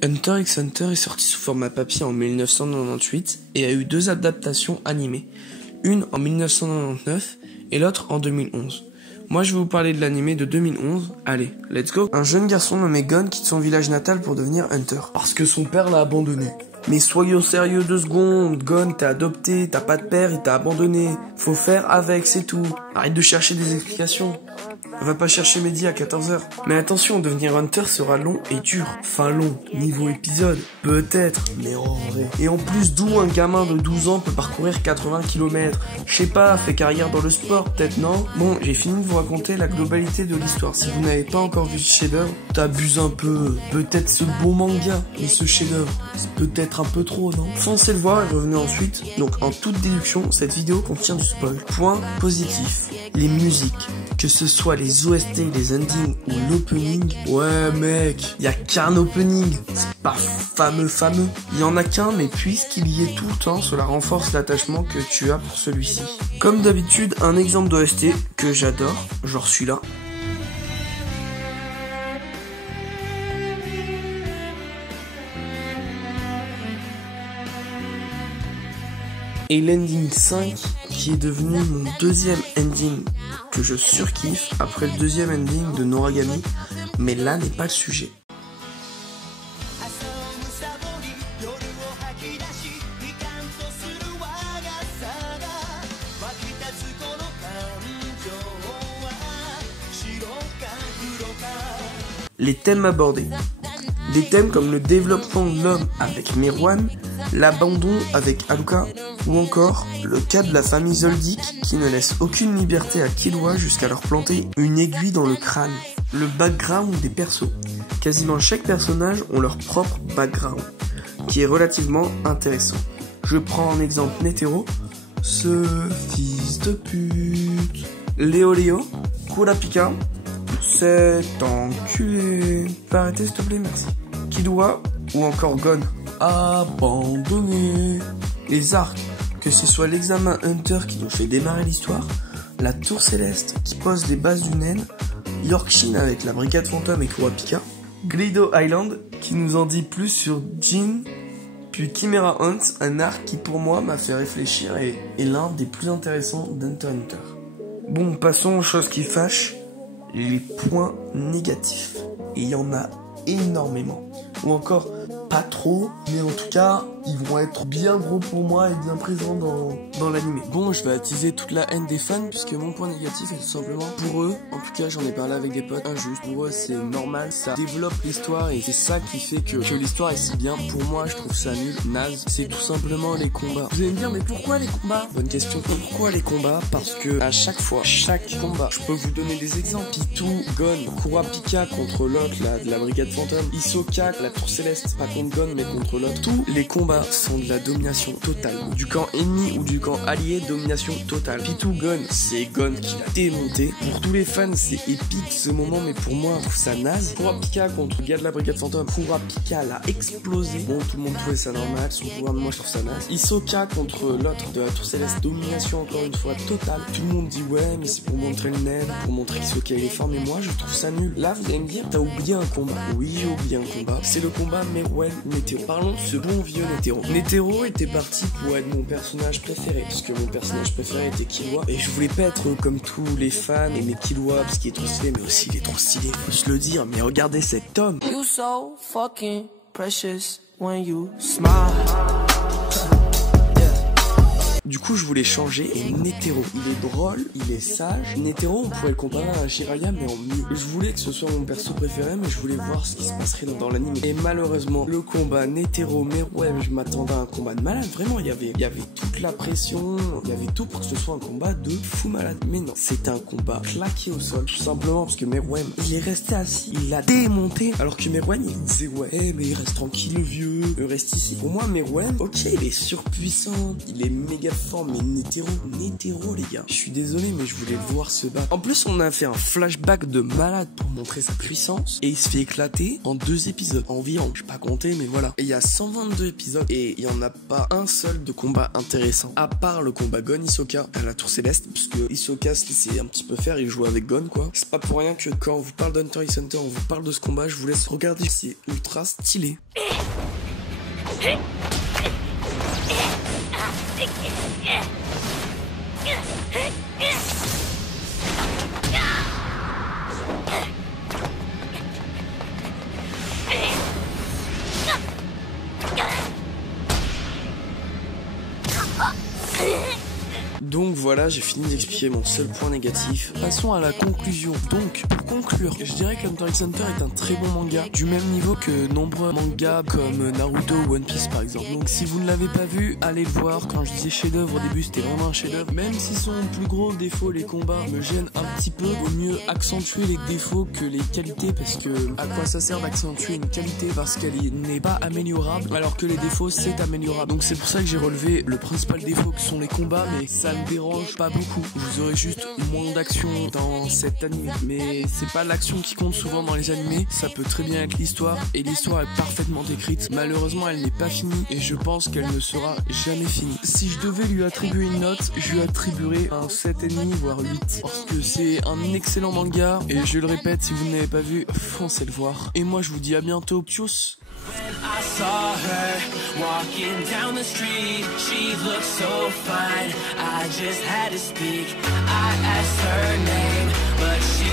Hunter x Hunter est sorti sous format papier en 1998 et a eu 2 adaptations animées, une en 1999 et l'autre en 2011. Moi je vais vous parler de l'animé de 2011, allez, let's go. Un jeune garçon nommé Gon quitte son village natal pour devenir Hunter, parce que son père l'a abandonné. Mais soyons sérieux 2 secondes, Gon t'es adopté, t'as pas de père, il t'a abandonné, faut faire avec, c'est tout. Arrête de chercher des explications. Va pas chercher Mehdi à 14h. Mais attention, devenir Hunter sera long et dur. Enfin long, niveau épisode, peut-être, mais en vrai. Et en plus, d'où un gamin de 12 ans peut parcourir 80 km? Je sais pas, fait carrière dans le sport, peut-être non? Bon, j'ai fini de vous raconter la globalité de l'histoire. Si vous n'avez pas encore vu ce chef-d'œuvre, t'abuses un peu. Peut-être ce bon manga, mais ce chef-d'œuvre, c'est peut-être un peu trop, non? Foncez le voir et revenez ensuite. Donc, en toute déduction, cette vidéo contient du spoil. Point positif, les musiques. Que ce soit les OST, les endings ou l'opening, ouais mec, y a qu'un opening, c'est pas fameux. Il y en a qu'un, mais puisqu'il y est tout le temps, cela renforce l'attachement que tu as pour celui-ci. Comme d'habitude, un exemple d'OST que j'adore, genre celui-là. Et l'ending 5 qui est devenu mon deuxième ending que je surkiffe après le deuxième ending de Noragami, mais là n'est pas le sujet. Les thèmes abordés. Des thèmes comme le développement de l'homme avec Meruem, l'abandon avec Haruka, ou encore le cas de la famille Zoldyck qui ne laisse aucune liberté à Killua jusqu'à leur planter une aiguille dans le crâne. Le background des persos. Quasiment chaque personnage ont leur propre background, qui est relativement intéressant. Je prends en exemple Netero, ce fils de pute. Léo, Kurapika, cet enculé. Peux arrêter s'il te plaît, merci. Killua ou encore Gon, abandonné. Les arcs, que ce soit l'examen Hunter qui nous fait démarrer l'histoire, la tour céleste qui pose les bases du Nen, Yorkshin avec la brigade fantôme et Kurapika, Glido Island qui nous en dit plus sur Jin, puis Chimera Hunt, un arc qui pour moi m'a fait réfléchir et est l'un des plus intéressants d'Hunter x Hunter. Bon, passons aux choses qui fâchent, les points négatifs. Et il y en a énormément. Ou encore, pas trop, mais en tout cas, ils vont être bien gros pour moi et bien présents dans l'anime. Bon, je vais attiser toute la haine des fans, puisque mon point négatif est tout simplement, pour eux, en tout cas j'en ai parlé avec des potes, injuste. Pour eux c'est normal, ça développe l'histoire et c'est ça qui fait que l'histoire est si bien. Pour moi, je trouve ça nul, naze. C'est tout simplement les combats. Vous allez me dire, mais pourquoi les combats? Bonne question. Pourquoi les combats? Parce que à chaque fois, chaque combat, je peux vous donner des exemples. Pitou, Gon, Kurapika contre l'autre, de la brigade fantôme, Hisoka, la tour céleste, pas contre Gon mais contre l'autre. Tous les combats sont de la domination totale. Du camp ennemi ou du camp allié, domination totale. Pitou Gon, c'est Gon qui l'a démonté. Pour tous les fans, c'est épique ce moment, mais pour moi, je trouve ça naze. Kurapika contre le gars de la brigade fantôme, Kurapika l'a explosé. Bon, tout le monde trouvait ça normal, son pouvoir, moi je trouve ça naze. Hisoka contre l'autre de la tour céleste, domination encore une fois totale. Tout le monde dit ouais, mais c'est pour montrer le Nen, pour montrer qu'Hisoka il est fort, mais moi je trouve ça nul. Là, vous allez me dire, t'as oublié un combat. Oui, j'ai oublié un combat. C'est le combat Meruem-Netero. Parlons de ce bon vieux Netero. Netero était parti pour être mon personnage préféré, parce que mon personnage préféré était Killua, et je voulais pas être comme tous les fans aimer Killua parce qu'il est trop stylé, mais aussi il est trop stylé, faut se le dire. Mais regardez cet homme. You so fucking precious when you smile. Du coup, je voulais changer et Netero, il est drôle, il est sage. Netero, on pourrait le comparer à un Jiraiya, mais en mieux. Je voulais que ce soit mon perso préféré, mais je voulais voir ce qui se passerait dans l'anime. Et malheureusement, le combat Netero, Meruem, je m'attendais à un combat de malade. Vraiment, il y avait toute la pression, il y avait tout pour que ce soit un combat de fou malade. Mais non, c'était un combat claqué au sol. Tout simplement parce que Meruem, il est resté assis, il l'a démonté. Alors que Meruem, il disait ouais, mais il reste tranquille le vieux, reste ici. Pour moi, Meruem, ok, il est surpuissant, il est méga forme, mais Netero les gars. Je suis désolé mais je voulais le voir se battre. En plus on a fait un flashback de malade pour montrer sa puissance et il se fait éclater en 2 épisodes environ. Je vais pas compter mais voilà. Et il y a 122 épisodes et il y en a pas un seul de combat intéressant. À part le combat Gon Hisoka à la Tour Céleste, puisque Hisoka se laissait un petit peu faire, il joue avec Gon quoi. C'est pas pour rien que quand on vous parle d'Hunter x Hunter, on vous parle de ce combat, je vous laisse regarder, c'est ultra stylé. Donc voilà, j'ai fini d'expliquer mon seul point négatif. Passons à la conclusion. Donc, pour conclure, je dirais que Hunter x Hunter est un très bon manga, du même niveau que nombreux mangas comme Naruto ou One Piece par exemple. Donc si vous ne l'avez pas vu, allez le voir. Quand je disais chef-d'œuvre au début, c'était vraiment un chef-d'œuvre. Même si son plus gros défaut, les combats, me gênent un petit peu, vaut mieux accentuer les défauts que les qualités, parce que à quoi ça sert d'accentuer une qualité parce qu'elle n'est pas améliorable, alors que les défauts c'est améliorable. Donc c'est pour ça que j'ai relevé le principal défaut que sont les combats, mais ça me dérange pas beaucoup. Vous aurez juste moins d'action dans cet anime, mais c'est pas l'action qui compte souvent dans les animés, ça peut très bien être l'histoire, et l'histoire est parfaitement décrite. Malheureusement elle n'est pas finie et je pense qu'elle ne sera jamais finie. Si je devais lui attribuer une note, je lui attribuerais un 7,5 voire 8, parce que c'est un excellent manga et je le répète, si vous ne l'avez pas vu, foncez le voir. Et moi je vous dis à bientôt, tchuss. When I saw her walking down the street, she looked so fine, I just had to speak. I asked her name, but she